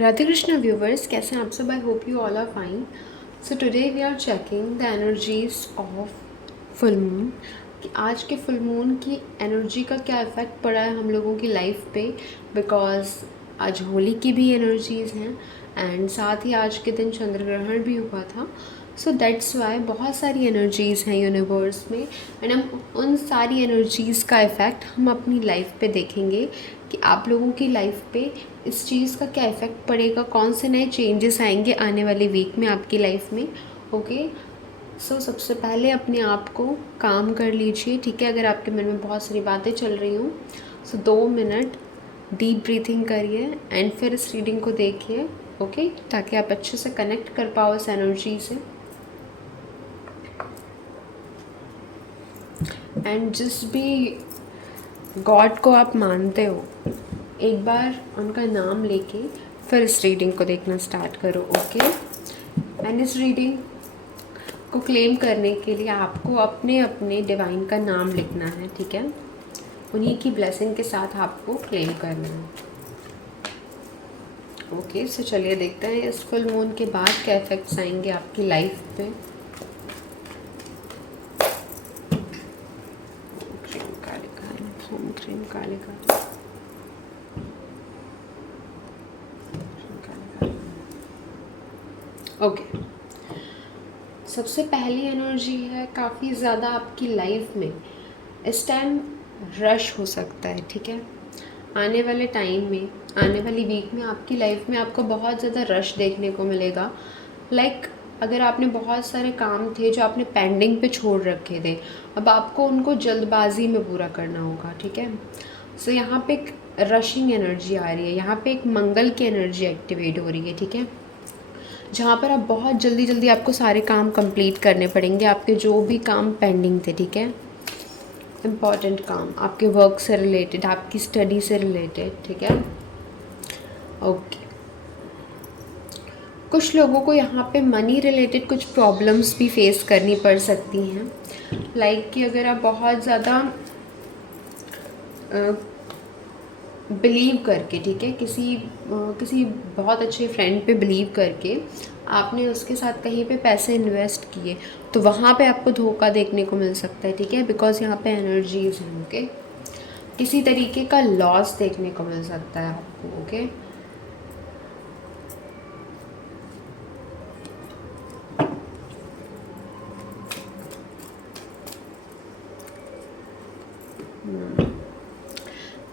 Radhe Krishna viewers, कैसे हैं आप सब? I hope you all are fine. So today we are checking the energies of full moon कि आज के फुल मून की एनर्जी का क्या इफ़ेक्ट पड़ा है हम लोगों की लाइफ पे. बिकॉज आज होली की भी एनर्जीज़ हैं एंड साथ ही आज के दिन चंद्र ग्रहण भी हुआ था. सो दैट्स वाई बहुत सारी एनर्जीज़ हैं यूनिवर्स में एंड हम उन सारी एनर्जीज़ का इफ़ेक्ट हम अपनी लाइफ पे देखेंगे कि आप लोगों की लाइफ पे इस चीज़ का क्या इफ़ेक्ट पड़ेगा, कौन से नए चेंजेस आएंगे आने वाले वीक में आपकी लाइफ में. ओके. सो सबसे पहले अपने आप को काम कर लीजिए, ठीक है. अगर आपके मन में बहुत सारी बातें चल रही हों सो 2 मिनट डीप ब्रीथिंग करिए एंड फिर इस रीडिंग को देखिए. ओके, ताकि आप अच्छे से कनेक्ट कर पाओ इस एनर्जी से. एंड जिस भी गॉड को आप मानते हो एक बार उनका नाम लेके फिर इस रीडिंग को देखना स्टार्ट करो. ओके. एंड इस रीडिंग को क्लेम करने के लिए आपको अपने अपने डिवाइन का नाम लिखना है, ठीक है. उन्हीं की ब्लेसिंग के साथ आपको क्लेम करना है. ओके. सो चलिए देखते हैं इस फुल मून के बाद क्या इफेक्ट्स आएंगे आपकी लाइफ पे. Cream Kalika okay. सबसे पहली एनर्जी है काफ़ी ज़्यादा आपकी लाइफ में इस टाइम रश हो सकता है, ठीक है. आने वाले टाइम में, आने वाली वीक में आपकी लाइफ में आपको बहुत ज़्यादा रश देखने को मिलेगा. लाइक अगर आपने बहुत सारे काम थे जो आपने पेंडिंग पे छोड़ रखे थे, अब आपको उनको जल्दबाजी में पूरा करना होगा, ठीक है. सो यहाँ पे एक रशिंग एनर्जी आ रही है, यहाँ पे एक मंगल की एनर्जी एक्टिवेट हो रही है, ठीक है. जहाँ पर आप बहुत जल्दी जल्दी आपको सारे काम कंप्लीट करने पड़ेंगे, आपके जो भी काम पेंडिंग थे, ठीक है. इम्पॉर्टेंट काम आपके वर्क से रिलेटेड, आपकी स्टडी से रिलेटेड, ठीक है. ओके. कुछ लोगों को यहाँ पे मनी रिलेटेड कुछ प्रॉब्लम्स भी फेस करनी पड़ सकती हैं. लाइक कि अगर आप बहुत ज़्यादा बिलीव करके, ठीक है, किसी बहुत अच्छे फ्रेंड पे बिलीव करके आपने उसके साथ कहीं पे पैसे इन्वेस्ट किए तो वहाँ पे आपको धोखा देखने को मिल सकता है, ठीक है. बिकॉज यहाँ पे एनर्जीज हैं. ओके. किसी तरीके का लॉस देखने को मिल सकता है आपको. ओके.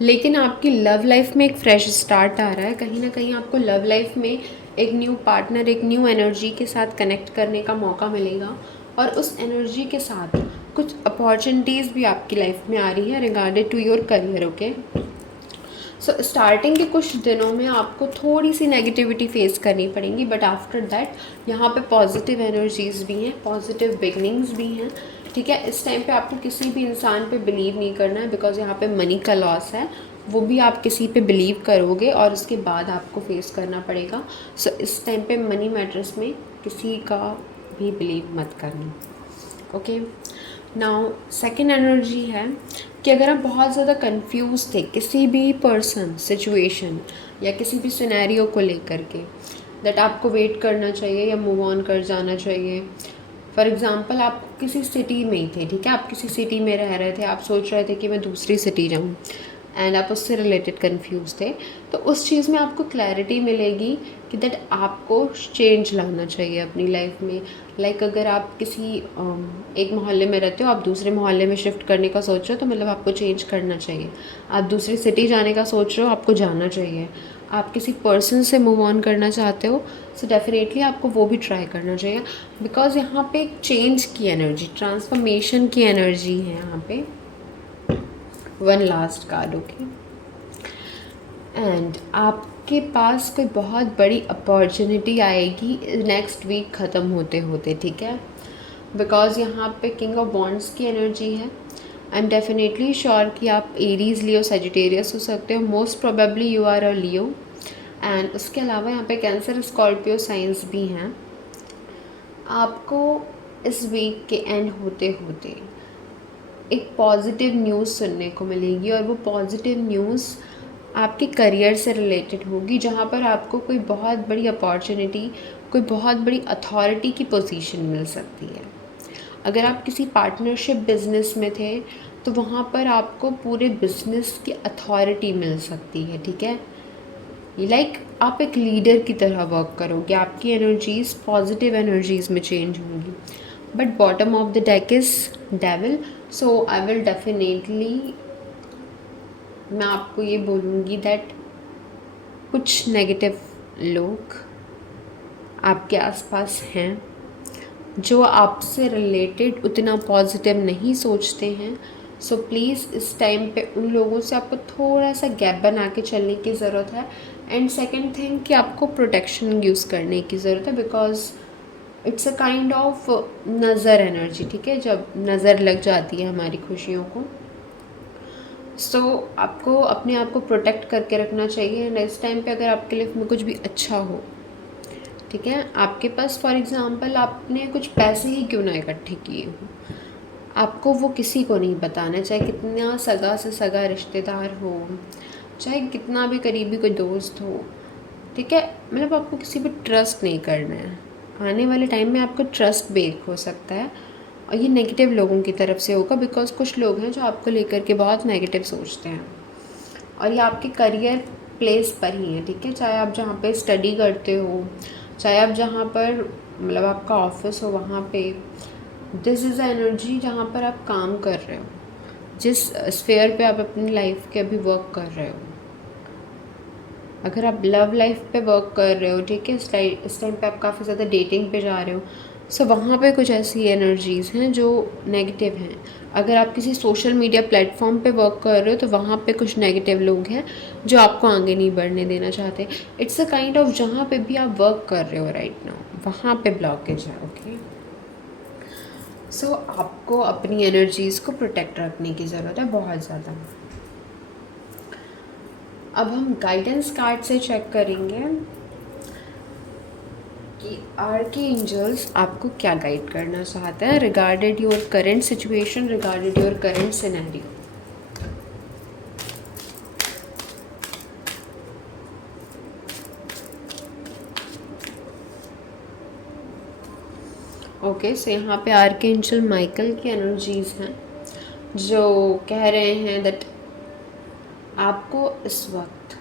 लेकिन आपकी लव लाइफ में एक फ्रेश स्टार्ट आ रहा है. कहीं ना कहीं आपको लव लाइफ में एक न्यू पार्टनर, एक न्यू एनर्जी के साथ कनेक्ट करने का मौका मिलेगा और उस एनर्जी के साथ कुछ अपॉर्चुनिटीज़ भी आपकी लाइफ में आ रही है regarded to your career. Okay. So starting के कुछ दिनों में आपको थोड़ी सी नेगेटिविटी फेस करनी पड़ेंगी, बट आफ्टर दैट यहाँ पे पॉजिटिव एनर्जीज भी हैं, पॉजिटिव बिगनिंग्स भी हैं, ठीक है. इस टाइम पे आपको किसी भी इंसान पे बिलीव नहीं करना है बिकॉज यहाँ पे मनी का लॉस है. वो भी आप किसी पे बिलीव करोगे और उसके बाद आपको फेस करना पड़ेगा. सो इस टाइम पे मनी मैटर्स में किसी का भी बिलीव मत करना. ओके. नाउ सेकेंड एनर्जी है कि अगर आप बहुत ज़्यादा कंफ्यूज थे किसी भी पर्सन, सिचुएशन या किसी भी सिनेरियो को लेकर के, दैट आपको वेट करना चाहिए या मूव ऑन कर जाना चाहिए. फॉर एग्ज़ाम्पल आप किसी सिटी में ही थे, ठीक है, आप किसी सिटी में रह रहे थे, आप सोच रहे थे कि मैं दूसरी सिटी जाऊँ एंड आप उससे रिलेटेड कंफ्यूज थे, तो उस चीज़ में आपको क्लैरिटी मिलेगी कि दैट आपको चेंज लाना चाहिए अपनी लाइफ में. लाइक अगर आप किसी एक मोहल्ले में रहते हो, आप दूसरे मोहल्ले में शिफ्ट करने का सोच रहे हो तो मतलब आपको चेंज करना चाहिए. आप दूसरी सिटी जाने का सोच रहे हो, आपको जाना चाहिए. आप किसी पर्सन से मूव ऑन करना चाहते हो सो डेफिनेटली आपको वो भी ट्राई करना चाहिए. बिकॉज यहाँ पे एक चेंज की एनर्जी, ट्रांसफॉर्मेशन की एनर्जी है यहाँ पे. One last card. Okay. And आपके पास कोई बहुत बड़ी अपॉर्चुनिटी आएगी नेक्स्ट वीक ख़त्म होते होते, ठीक है. बिकॉज यहाँ पे किंग ऑफ वॉन्ड्स की एनर्जी है. आई एम डेफिनेटली श्योर कि आप एरीज, लियो, सेजिटेरियस हो सकते हो. Most probably you are a Leo. And उसके अलावा यहाँ पे कैंसर, स्कॉर्पियो साइंस भी हैं. आपको इस वीक के एंड होते होते एक पॉजिटिव न्यूज़ सुनने को मिलेगी और वो पॉजिटिव न्यूज़ आपके करियर से रिलेटेड होगी, जहाँ पर आपको कोई बहुत बड़ी अपॉर्चुनिटी, कोई बहुत बड़ी अथॉरिटी की पोजीशन मिल सकती है। अगर आप किसी पार्टनरशिप बिजनेस में थे तो वहाँ पर आपको पूरे बिजनेस की अथॉरिटी मिल सकती है, ठीक है। लाइक आप एक लीडर की तरह वर्क करोगे, आपकी एनर्जीज़ पॉजिटिव एनर्जीज़ में चेंज होंगी। But bottom of the deck is devil, so I will definitely, मैं आपको ये बोलूँगी दैट कुछ नेगेटिव लोग आपके आसपास हैं जो आपसे रिलेटेड उतना पॉजिटिव नहीं सोचते हैं। सो प्लीज़ इस टाइम पे उन लोगों से आपको थोड़ा सा गैप बना के चलने की ज़रूरत है। एंड सेकंड थिंग कि आपको प्रोटेक्शन यूज़ करने की ज़रूरत है, because it's a kind of नज़र एनर्जी, ठीक है, जब नज़र लग जाती है हमारी खुशियों को। सो आपको अपने आप को प्रोटेक्ट करके रखना चाहिए। एंड इस टाइम पे अगर आपके लाइफ में कुछ भी अच्छा हो, ठीक है, आपके पास फॉर एग्ज़ाम्पल आपने कुछ पैसे ही क्यों ना इकट्ठे किए हो, आपको वो किसी को नहीं बताना, चाहे कितना सगा से सगा रिश्तेदार हो, चाहे कितना भी करीबी कोई दोस्त हो, ठीक है। मतलब आपको किसी पर ट्रस्ट नहीं करना है। आने वाले टाइम में आपको ट्रस्ट ब्रेक हो सकता है, और ये नेगेटिव लोगों की तरफ से होगा, बिकॉज कुछ लोग हैं जो आपको लेकर के बहुत नेगेटिव सोचते हैं, और ये आपके करियर प्लेस पर ही है, ठीक है। चाहे आप जहाँ पे स्टडी करते हो, चाहे आप जहाँ पर मतलब आपका ऑफिस हो, वहाँ पे दिस इज़ अ एनर्जी जहाँ पर आप काम कर रहे हो, जिस स्फेयर पे आप अपनी लाइफ के अभी वर्क कर रहे हो। अगर आप लव लाइफ पे वर्क कर रहे हो, ठीक है, इस टाइम पे आप काफ़ी ज़्यादा डेटिंग पे जा रहे हो, सो वहाँ पे कुछ ऐसी एनर्जीज़ हैं जो नेगेटिव हैं। अगर आप किसी सोशल मीडिया प्लेटफॉर्म पे वर्क कर रहे हो तो वहाँ पे कुछ नेगेटिव लोग हैं जो आपको आगे नहीं बढ़ने देना चाहते। इट्स अ काइंड ऑफ जहाँ पे भी आप वर्क कर रहे हो राइट नाउ, वहाँ पे ब्लॉकेज है, ओके। सो आपको अपनी एनर्जीज़ को प्रोटेक्ट रखने की ज़रूरत है बहुत ज़्यादा। अब हम गाइडेंस कार्ड से चेक करेंगे कि आर्की एंजल्स आपको क्या गाइड करना चाहते हैं regarded your current situation, regarded your current scenario. Okay, so यहाँ पे आर्कएंजल माइकल की एनर्जीज़ हैं जो कह रहे हैं दैट आपको इस वक्त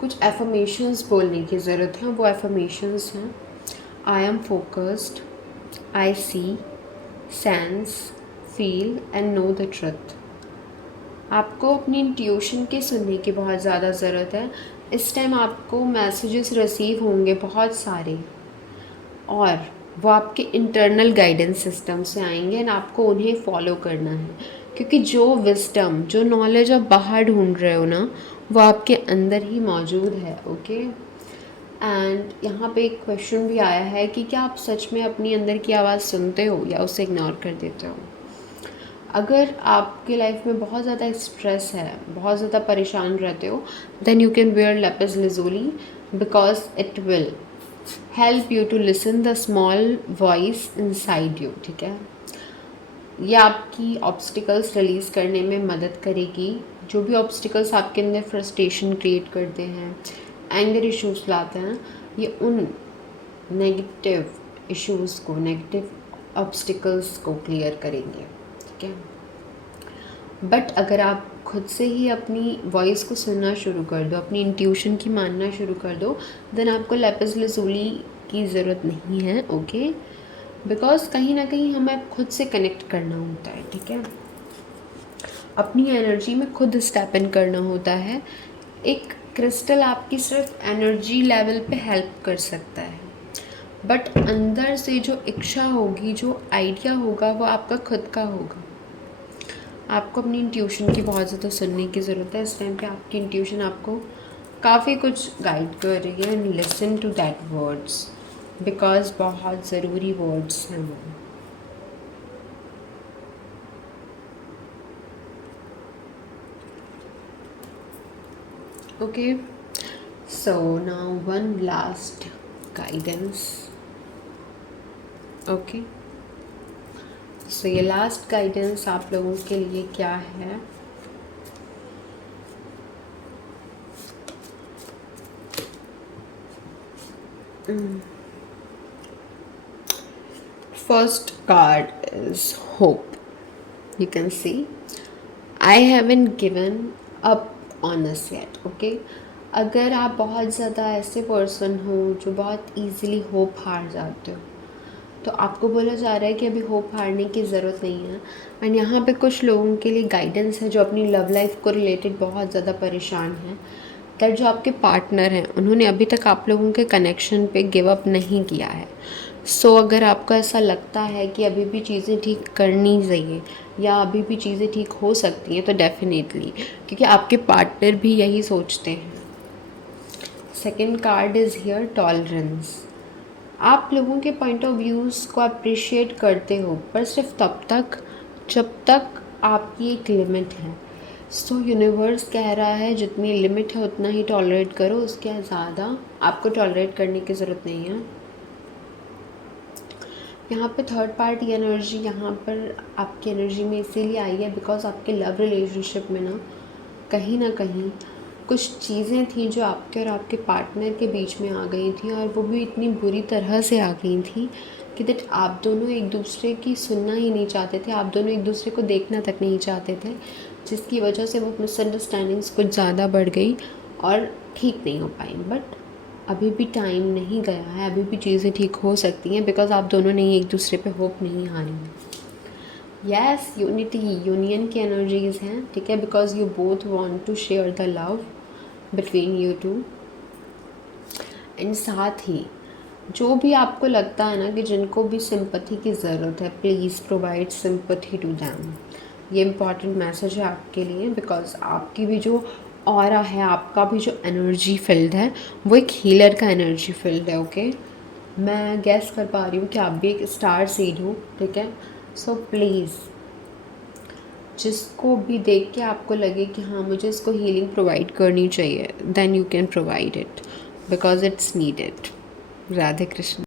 कुछ एफर्मेशंस बोलने की ज़रूरत है। वो एफर्मेशंस हैं I am focused, I see, sense, feel and know the truth. आपको अपनी इंट्यूशन के सुनने की बहुत ज़्यादा ज़रूरत है। इस टाइम आपको मैसेजेस रिसीव होंगे बहुत सारे, और वो आपके इंटरनल गाइडेंस सिस्टम से आएंगे एंड आपको उन्हें फॉलो करना है, क्योंकि जो विजडम, जो नॉलेज आप बाहर ढूंढ रहे हो ना, वो आपके अंदर ही मौजूद है, ओके। एंड यहाँ पे एक क्वेश्चन भी आया है कि क्या आप सच में अपनी अंदर की आवाज़ सुनते हो या उसे इग्नोर कर देते हो। अगर आपके लाइफ में बहुत ज़्यादा स्ट्रेस है, बहुत ज़्यादा परेशान रहते हो, then you can wear lapis lazuli, because it will help you to listen the small voice inside you, ठीक है। ये आपकी ऑब्स्टिकल्स रिलीज़ करने में मदद करेगी। जो भी ऑब्स्टिकल्स आपके अंदर फ्रस्ट्रेशन क्रिएट करते हैं, एंगर इश्यूज़ लाते हैं, ये उन नेगेटिव इश्यूज़ को, नेगेटिव ऑब्स्टिकल्स को क्लियर करेंगे, ठीक है। बट अगर आप खुद से ही अपनी वॉइस को सुनना शुरू कर दो, अपनी इंट्यूशन की मानना शुरू कर दो, देन आपको लेपिस lazuli की ज़रूरत नहीं है, ओके। बिकॉज कहीं ना कहीं हमें खुद से कनेक्ट करना होता है, ठीक है। अपनी एनर्जी में खुद स्टेप इन करना होता है। एक क्रिस्टल आपकी सिर्फ एनर्जी लेवल पे हेल्प कर सकता है, बट अंदर से जो इच्छा होगी, जो आइडिया होगा, वो आपका खुद का होगा। आपको अपनी इंट्यूशन की बहुत ज़्यादा सुनने की ज़रूरत है। इस टाइम पे आपकी इंट्यूशन आपको काफ़ी कुछ गाइड कर रही है, and listen to that words, because बहुत ज़रूरी वर्ड्स हैं वो। Okay, so now one last guidance, okay. So ये लास्ट गाइडेंस आप लोगों के लिए क्या है। First card is hope. You can see I haven't given up on this yet. Okay, अगर आप बहुत ज़्यादा ऐसे पर्सन हो जो बहुत easily होप हार जाते हो, तो आपको बोला जा रहा है कि अभी होप हारने की ज़रूरत नहीं है। एंड यहाँ पे कुछ लोगों के लिए गाइडेंस है जो अपनी लव लाइफ को रिलेटेड बहुत ज़्यादा परेशान हैं, दैट जो आपके पार्टनर हैं उन्होंने अभी तक आप लोगों के कनेक्शन पे गिव अप नहीं किया है। सो अगर आपको ऐसा लगता है कि अभी भी चीज़ें ठीक करनी चाहिए या अभी भी चीज़ें ठीक हो सकती हैं, तो डेफिनेटली, क्योंकि आपके पार्टनर भी यही सोचते हैं। Second card is here tolerance. आप लोगों के पॉइंट ऑफ व्यूज़ को अप्रिशिएट करते हो, पर सिर्फ तब तक जब तक आपकी एक लिमिट है। सो यूनिवर्स कह रहा है जितनी लिमिट है उतना ही टॉलरेट करो, उसके ज़्यादा आपको टॉलरेट करने की ज़रूरत नहीं है। यहाँ पे थर्ड पार्टी एनर्जी यहाँ पर आपकी एनर्जी में इसीलिए आई है बिकॉज आपके लव रिलेशनशिप में ना कहीं कुछ चीज़ें थी जो आपके और आपके पार्टनर के बीच में आ गई थी, और वो भी इतनी बुरी तरह से आ गई थी कि दैट आप दोनों एक दूसरे की सुनना ही नहीं चाहते थे, आप दोनों एक दूसरे को देखना तक नहीं चाहते थे, जिसकी वजह से वो मिसअंडरस्टैंडिंग्स कुछ ज़्यादा बढ़ गई और ठीक नहीं हो पाई। बट अभी भी टाइम नहीं गया है, अभी भी चीज़ें ठीक हो सकती हैं बिकॉज आप दोनों ने एक दूसरे पे होप नहीं हारी है। यस, यूनिटी, यूनियन की एनर्जीज हैं, ठीक है, because you both want to share the love between you two. And साथ ही जो भी आपको लगता है ना कि जिनको भी सिंपथी की ज़रूरत है, please provide sympathy to them. ये इम्पॉर्टेंट मैसेज है आपके लिए बिकॉज आपकी भी जो ऑरा है, आपका भी जो एनर्जी फील्ड है, वो एक हीलर का एनर्जी फील्ड है। ओके, मैं गैस कर पा रही हूँ कि आप भी एक स्टार सीड हो, ठीक है। सो प्लीज़, जिसको भी देख के आपको लगे कि हाँ मुझे इसको हीलिंग प्रोवाइड करनी चाहिए, then you can provide it because it's needed. Radhe Krishna.